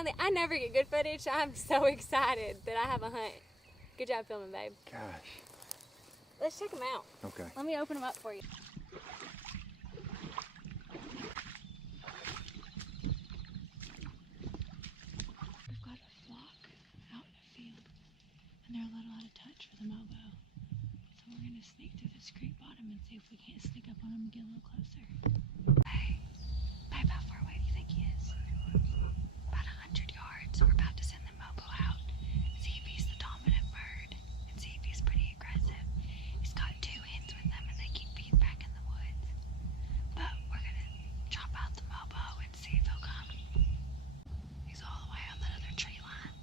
finally, I never get good footage. I'm so excited that I have a hunt. Good job filming, babe. Gosh. Let's check them out. Okay. Let me open them up for you. We've got a flock out in the field, and they're a little out of touch with a mobo. So we're gonna sneak through this creek bottom and see if we can't sneak up on them and get a little closer. Hey, babe, how far away do you think he is? About 100 yards. We're about to send the mobo out, see if he's the dominant bird, and see if he's pretty aggressive. He's got 2 hens with him, and they keep being back in the woods. But we're gonna chop out the mobo and see if he'll come. He's all the way on that other tree line.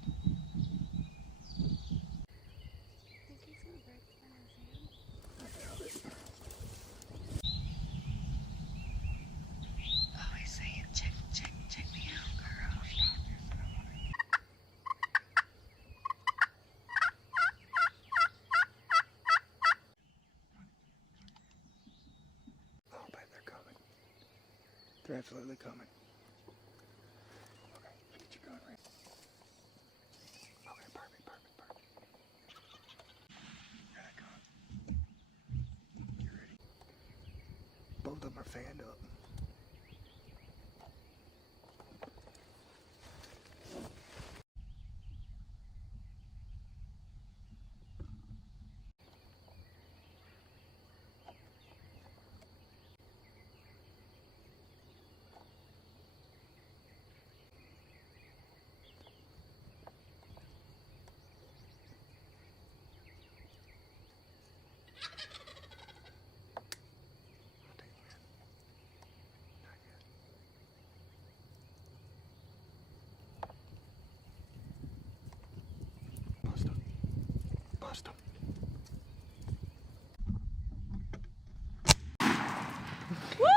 Oh, he's saying, check me out, girl. Oh, babe, they're coming. They're absolutely coming. Okay, get your gun ready. Okay, perfect. Here they come. You ready? Both of them are fanned up. I'll take one. Not yet. Bust him. Woo!